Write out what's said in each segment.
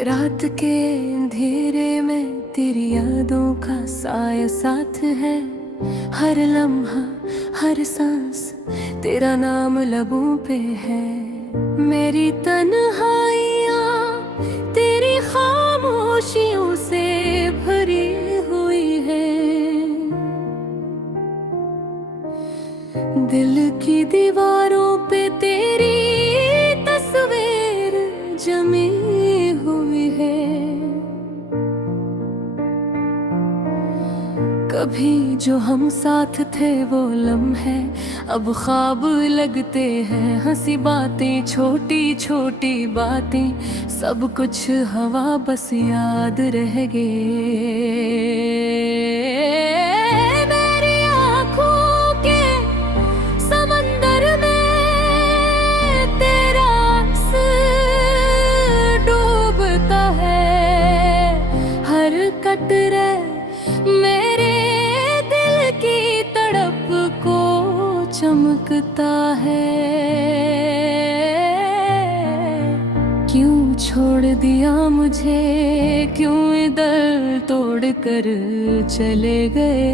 रात के अंधेरे में तेरी यादों का साया साथ है। हर लम्हा हर सांस तेरा नाम लबों पे है। मेरी तन्हाइयाँ तेरी खामोशियों से भरी हुई है। दिल की दीवारों पे तेरी तस्वीर जमी हुई है। कभी जो हम साथ थे वो लम्हे अब ख्वाब लगते हैं। हंसी बातें छोटी छोटी बातें सब कुछ हवा बस याद रह गए। मेरी आँखों के समंदर में तेरा अक्स डूबता है। हर कतरे मेरे दिल की तड़प को चमकता है। क्यों छोड़ दिया मुझे, क्यों दिल तोड़ कर चले गए।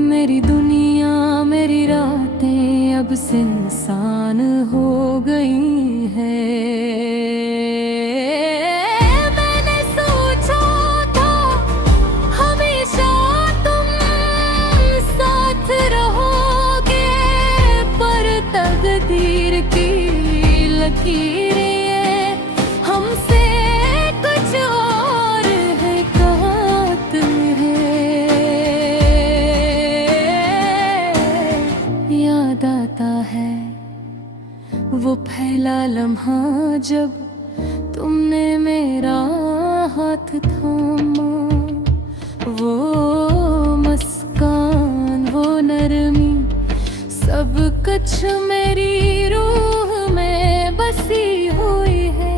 मेरी दुनिया मेरी रातें अब सुनसान हो गई है। तकदीर की लकीरें हमसे कुछ और है कहत है। याद आता है वो पहला लम्हा जब तुमने मेरा हाथ थामा। वो मुस्कान वो नरमी सब कुछ मेरी रूह में बसी हुई है।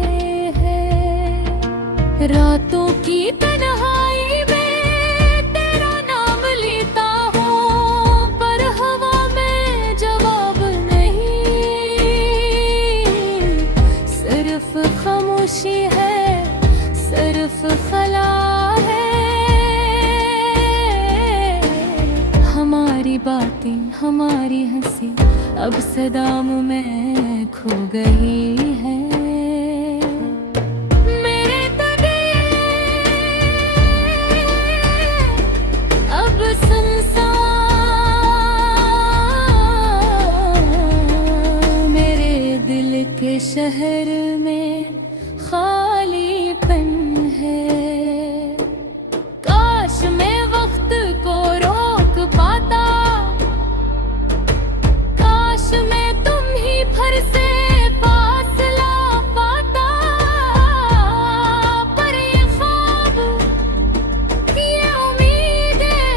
रातों की तन्हाई में तेरा नाम लेता हूँ पर हवा में जवाब नहीं। सिर्फ खामोशी है सिर्फ खला है। हमारी बातें हमारी हंसी अब सदाओं में खो गई है। मेरे तगड़े अब सुनसान मेरे दिल के शहर में खालीपन है। काश मैं वक्त को रोक पाता, काश मैं तुम ही फिर से पास ला पाता। पर ये ख्वाब ये उम्मीदें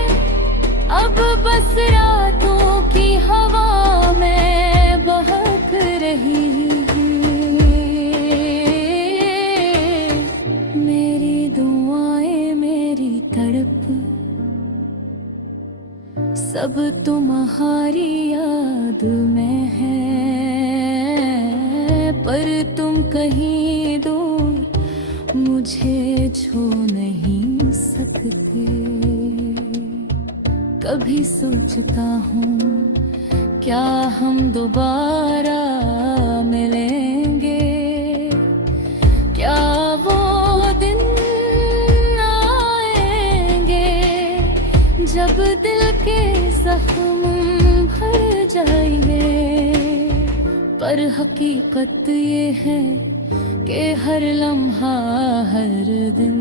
अब बस रातों की हवा में बहक रही है। मेरी दुआएं मेरी तड़प सब तुम्हारी याद में है। पर तुम कहीं दूर मुझे छू नहीं सकते। कभी सोचता हूँ क्या हम दोबारा मिलेंगे। क्या वो दिन आएंगे जब दिल के जख्म भर जाएंगे। पर हकीकत ये है कि हर लम्हा हर दिन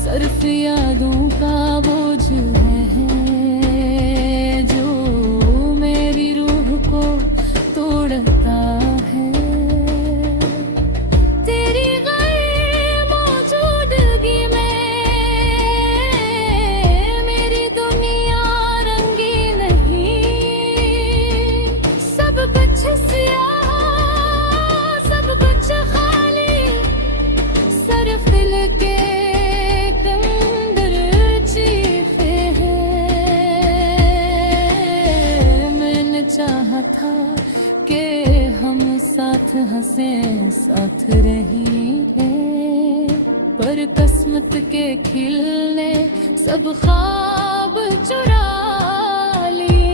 सिर्फ यादों का बोझ है जो मेरी रूह को तोड़ता है। तेरी गैर मौजूदगी में मेरी दुनिया रंगी नहीं। सब कुछ स्याह सब कुछ खाली सिर्फ दिल के चाहा था कि हम साथ साथ हंसे साथ रही है, पर किस्मत के खिलने सब ख्वाब चुरा लिए।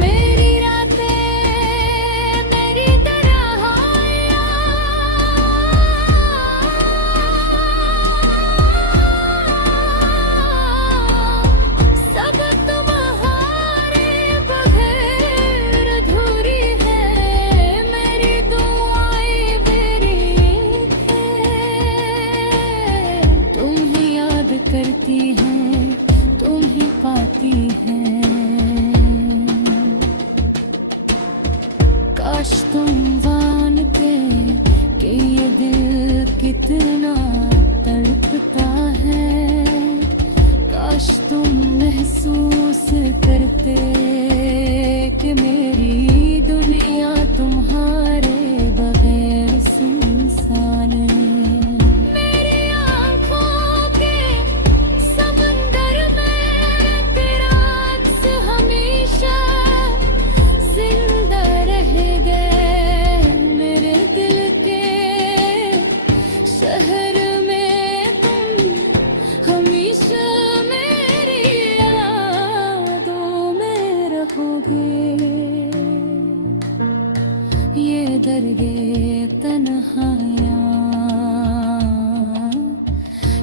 मेरी रातें मेरी तन्हाइयाँ, सब तुम्हारे बगैर अधूरी है। मेरी दुआएं मेरी है, तुम ही याद करती हैं, तुम ही पाती हैं। काश तुम जानते कि ये दिल कितना तड़पता है, काश तुम महसूस करते कि मेरी दुनिया तुम्हारे बगैर सुनसान है। मेरी आँखों के समंदर में तेरा अक्स हमेशा जिंदा रह गए। मेरे दिल के शहर में तुम हमेशा मेरी यादों में रहोगे। ये दर्गे तन्हाइयाँ,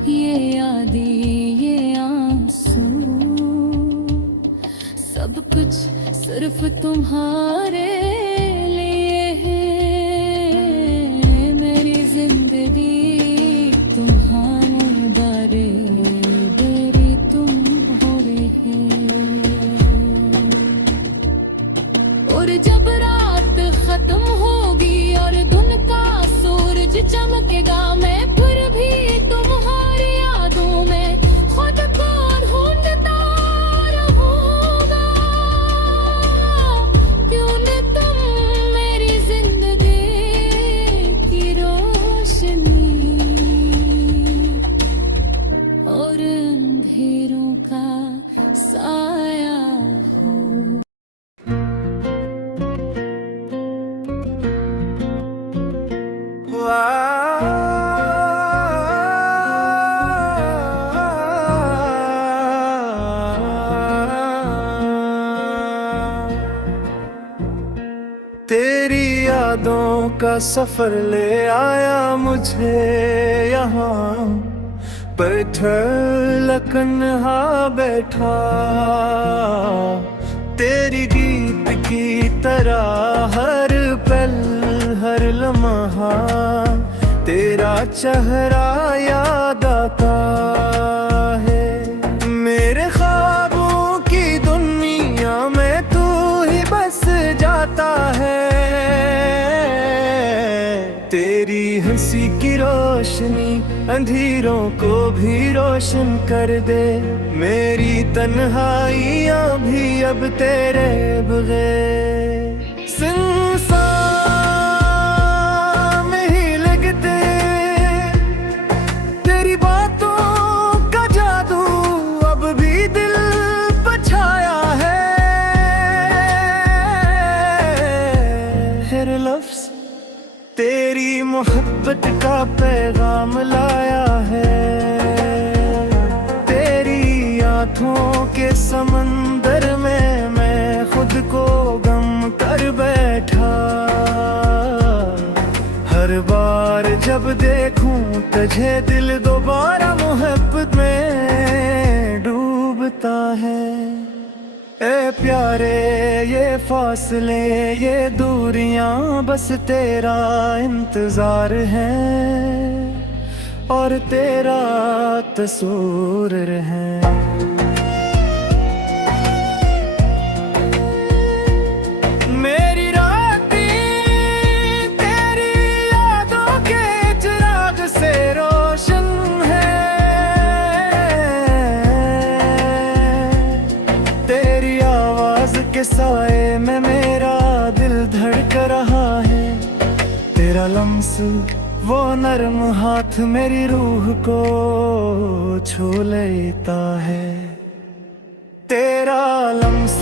ये यादें ये आंसू, सब कुछ सिर्फ तुम्हारे लिए है। मेरी जिंदगी तुम्हारे बारे मेरी तुम हो रहे। और जब रात खत्म होगी और दिन का सूरज चमकेगा, मैं फिर भी तुम्हारी यादों में खुद को ढूंढता रहूंगा। क्यों न तुम मेरी जिंदगी की रोशनी और अंधेरों का साया हो। तेरी यादों का सफर ले आया मुझे यहाँ, बैठा बैठा तेरी गीत की तरह हर पल हर लम्हा तेरा चेहरा याद आता है। मेरे ख्वाबों की दुनिया में तू ही बस जाता है। तेरी हंसी की रोशनी अंधेरों को भी रोशन कर दे। मेरी तन्हाइयाँ भी अब तेरे बगैर सुनसान में ही लगते। तेरी बातों का जादू अब भी दिल पर छाया है। हर लफ्ज़ तेरी मोहब्बत का पैगाम लाया है। तेरी आँखों के समंदर में मैं खुद को गम कर बैठा। हर बार जब देखूं तुझे दिल दोबारा मोहब्बत में डूबता है। ए प्यारे ये फासले ये दूरियां बस तेरा इंतजार है और तेरा तस्वीर है। मेरी रातें तेरी यादों के चिराग से रोशन है। तेरी आवाज के साए में मेरा दिल धड़क रहा है। तेरा लम्स वो नर्म हाथ मेरी रूह को छू लेता है। तेरा लम्स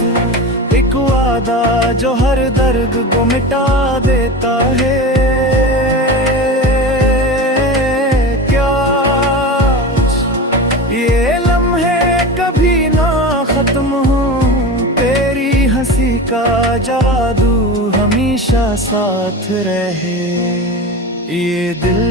एक वादा जो हर दर्द को मिटा देता है। क्या ये लम्हे कभी ना खत्म हो, तेरी हंसी का जादू हमेशा साथ रहे। ये दिल,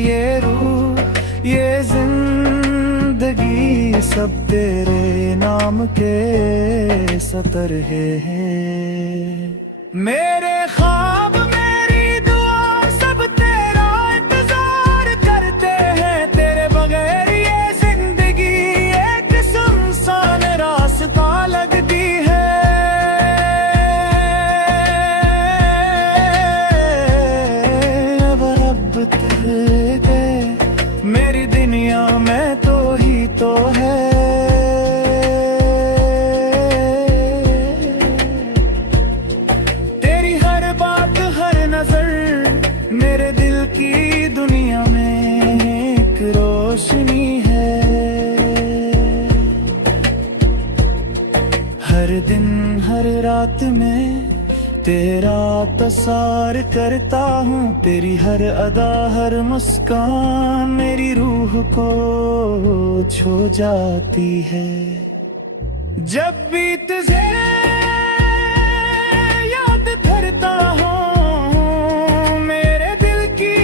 ये रूह, ये जिंदगी सब तेरे नाम के सतर है। मेरे ख्वाब, मेरी दुआ सब तेरा इंतजार करते हैं। तेरे बगैर ये जिंदगी एक सुनसान रास्ता लगती है। अब रब तेरे मेरी दुनिया में तो ही तो है। तेरी हर बात, हर नजर मेरे दिल की दुनिया में एक रोशनी है। हर दिन हर रात में तेरा तस्वीर करता हूँ। तेरी हर अदा, हर मुस्कान मेरी रूह को छू जाती है। जब भी तुझे याद करता हूँ, मेरे दिल की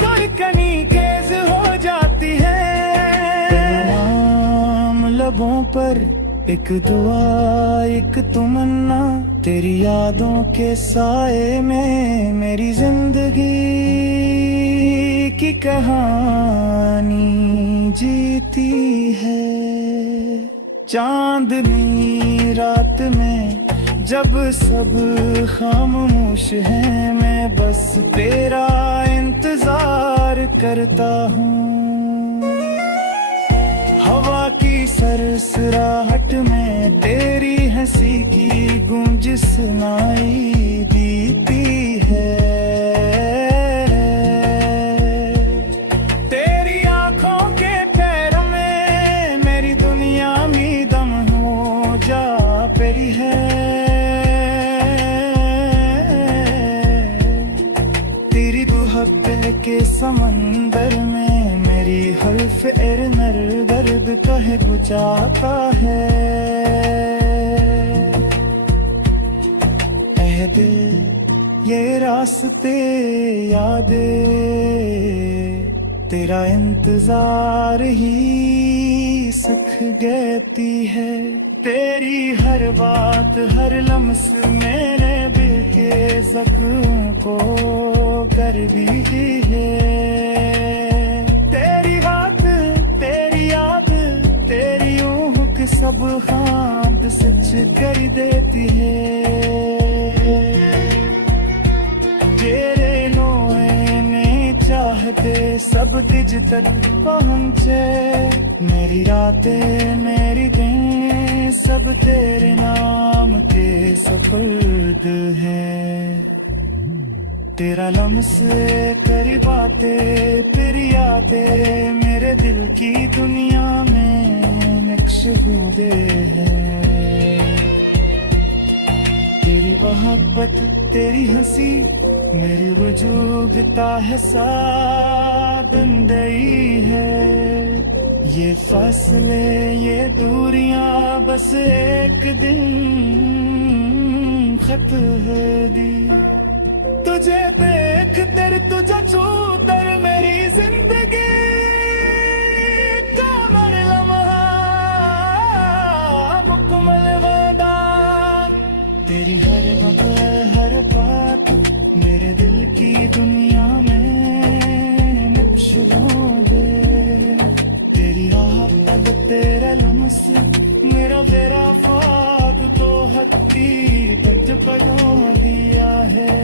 धड़कनी तेज हो जाती है। तमाम लबों पर एक दुआ, एक तमन्ना, तेरी यादों के साए में मेरी जिंदगी की कहानी जीती है। चांदनी रात में जब सब खामोश हैं, मैं बस तेरा इंतजार करता हूँ। हवा की सरसराहट में तेरी हंसी की गूंज सुनाई देती है। तेरी आंखों के पैर में मेरी दुनिया में दम हो जा पड़ी है। तेरी दुहक के समंदर में मेरी हल्फ नर दर्द कहे गुचाता है। ऐ दिल ये रास्ते यादें तेरा इंतजार ही सुख देती है। तेरी हर बात, हर लम्स मेरे दिल के जख्म को कर भी है। तेरी बात, तेरी याद, तेरी ऊहक सब खांद सच कर देती है। तेरे लोए ने चाहते सब तुझ तक पहुँचे। मेरी रातें, मेरी दिन सब तेरे नाम के सफुर्द है। तेरा लम्स, तेरी बातें, तेरी यादें मेरे दिल की दुनिया में नक्श हुए हैं। तेरी मोहब्बत, तेरी हंसी मेरी वजूद का है सादंदई है। ये फासले, ये दूरियां बस एक दिन खत है दी। तुझे देख कर, तुझे छू कर मेरी जिंदगी का हर लम्हा मुकम्मल वादा। तेरी हर बात, हर बात मेरे दिल की दुनिया में नक्श दे। तेरी राहत, तेरा लम्स मेरा तेरा ख्वाब तो हत्ती तक बजा दिया है।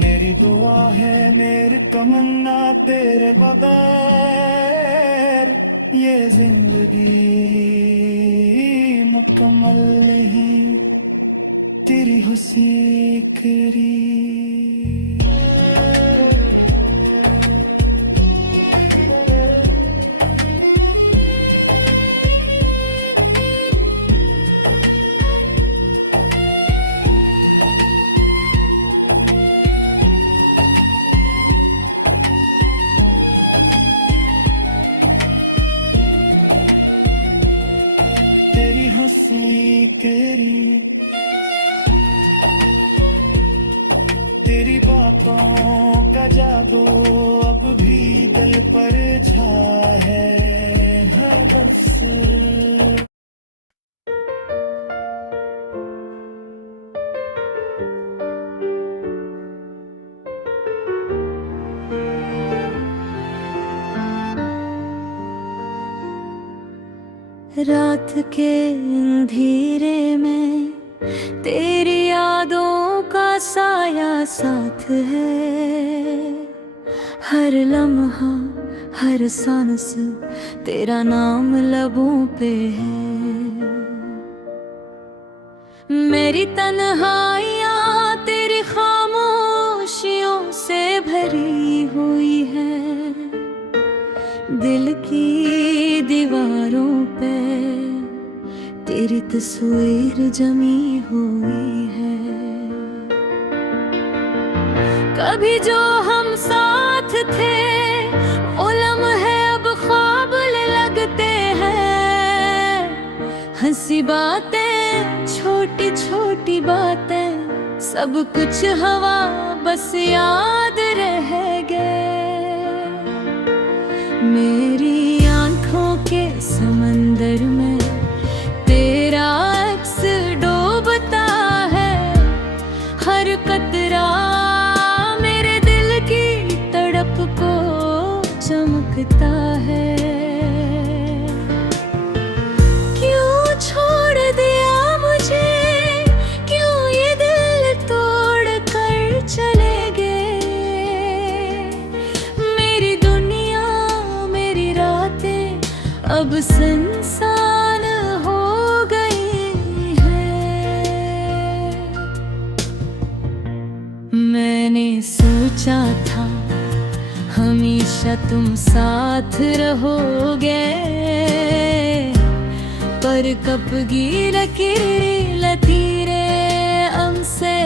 मेरी दुआ है, मेरी तमन्ना तेरे बगैर ये जिंदगी मुकम्मल नहीं। तेरी हंसी करी बिखेरी, तेरी बातों का जादू अब भी दिल पर छा है बस। रात के अंधेरे में तेरी यादों का साया साथ है, हर लम्हा हर सांस तेरा नाम लबों पे है। मेरी तन्हाइयाँ तेरी खामोशियों से भरी हुई है, दिल की दीवारों पे तेरी तस्वीर जमी हुई है। कभी जो हम साथ थे वो लम्हे अब ख्वाब लगते हैं, हंसी बातें छोटी छोटी बातें सब कुछ हवा बस याद रह गए। मेरी आंखों के समंदर में तेरा अक्स डूबता है, हर कतरा मेरे दिल की तड़प को चमकता है। क्यों छोड़ दिया मुझे, क्यों ये दिल तोड़ कर चले गए। मेरी दुनिया मेरी रातें अब सुनसान हो गई है। मैंने सोचा था हमेशा तुम साथ रहोगे, पर कब की लकीरें लकीरें हमसे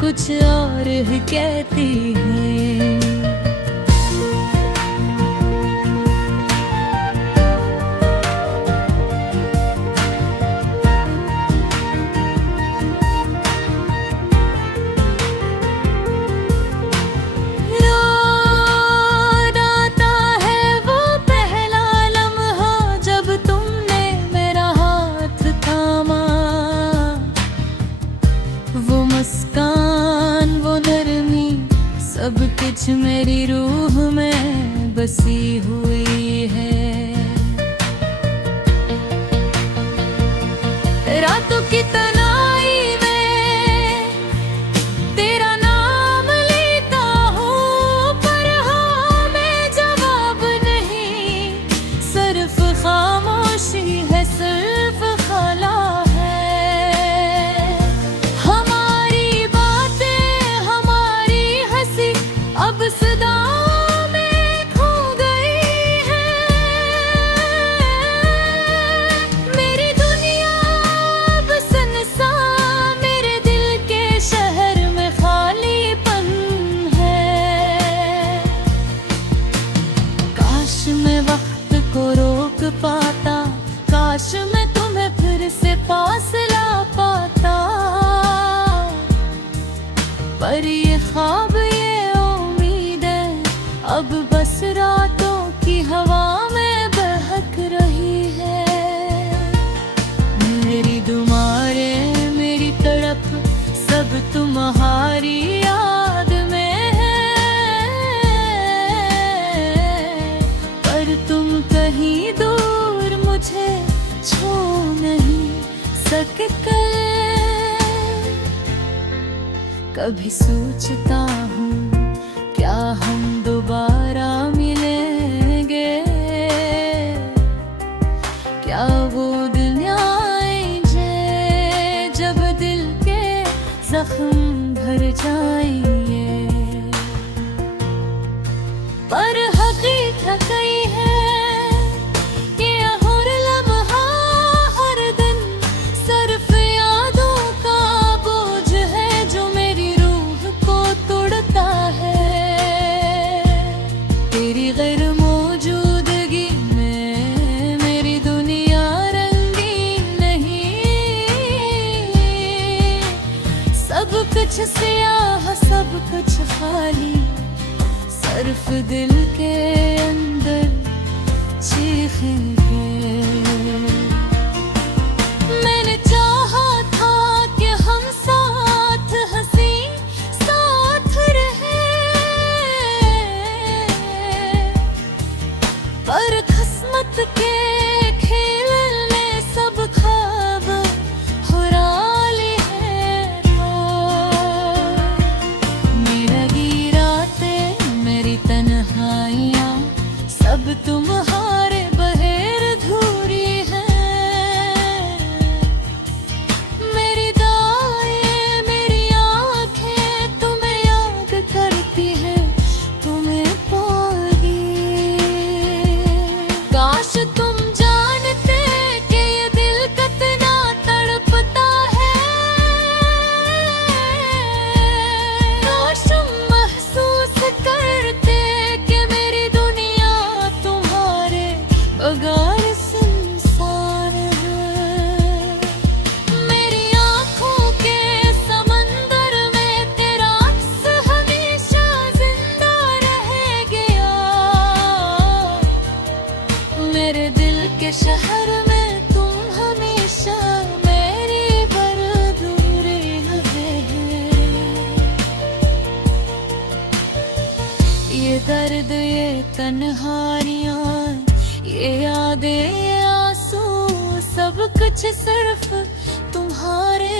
कुछ और ही कहती हैं। सब कुछ मेरी रूह में बसी हुई है। रातों की तनाई में तेरा नाम लेता हूँ, पर हाँ मैं जवाब नहीं, सिर्फ खामोशी है, सिर्फ खला है। हमारी बातें हमारी हंसी अब सदाओं में खो गई है। मेरी दुनिया अब सुनसान, मेरे दिल के शहर में खालीपन है। काश मैं वक्त को रोक पाता, काश मैं तुम्हें फिर से पास ला पाता, पर ये ख्वाब अब बस रातों की हवा में बहक रही है। मेरी दुमारें मेरी तड़प सब तुम्हारी याद में है, पर तुम कहीं दूर मुझे छू नहीं सकते। कभी सोचता हूँ क्या हम दोबारा मिलेंगे, क्या वो दिन आएंगे जब दिल के जख्म भर जाएंगे। पर हकीकत कई है ये हर लम्हा हर दिन सिर्फ यादों का बोझ है, जो मेरी रूह को तोड़ता है। खाली, सिर्फ दिल के अंदर चीखेंगे। मैंने चाहा था कि हम साथ हंसी साथ रहे, पर किस्मत के खेल ने सब ख्वाब चुरा लिए हैं। मेरी रातें, मेरी तन्हाइयाँ, सब तुम्हारे बगैर अधूरी हैं। मेरी दाएं, मेरी आँखें तुम्हें याद करती हैं, तुम्हें पागी। काश तुम जानते कि ये दिल कितना तड़पता है। काश तुम महसूस करते कि मेरी दुनिया तुम्हारे बगैर सुनसान है। मेरी आँखों के समंदर में तेरा अक्स हमेशा जिंदा रह गया। मेरे दिल के शहर में तुम हमेशा मेरी बरदूरी है। ये दर्द, ये तन्हाइयाँ, ये यादें, ये आंसू, सब कुछ सिर्फ तुम्हारे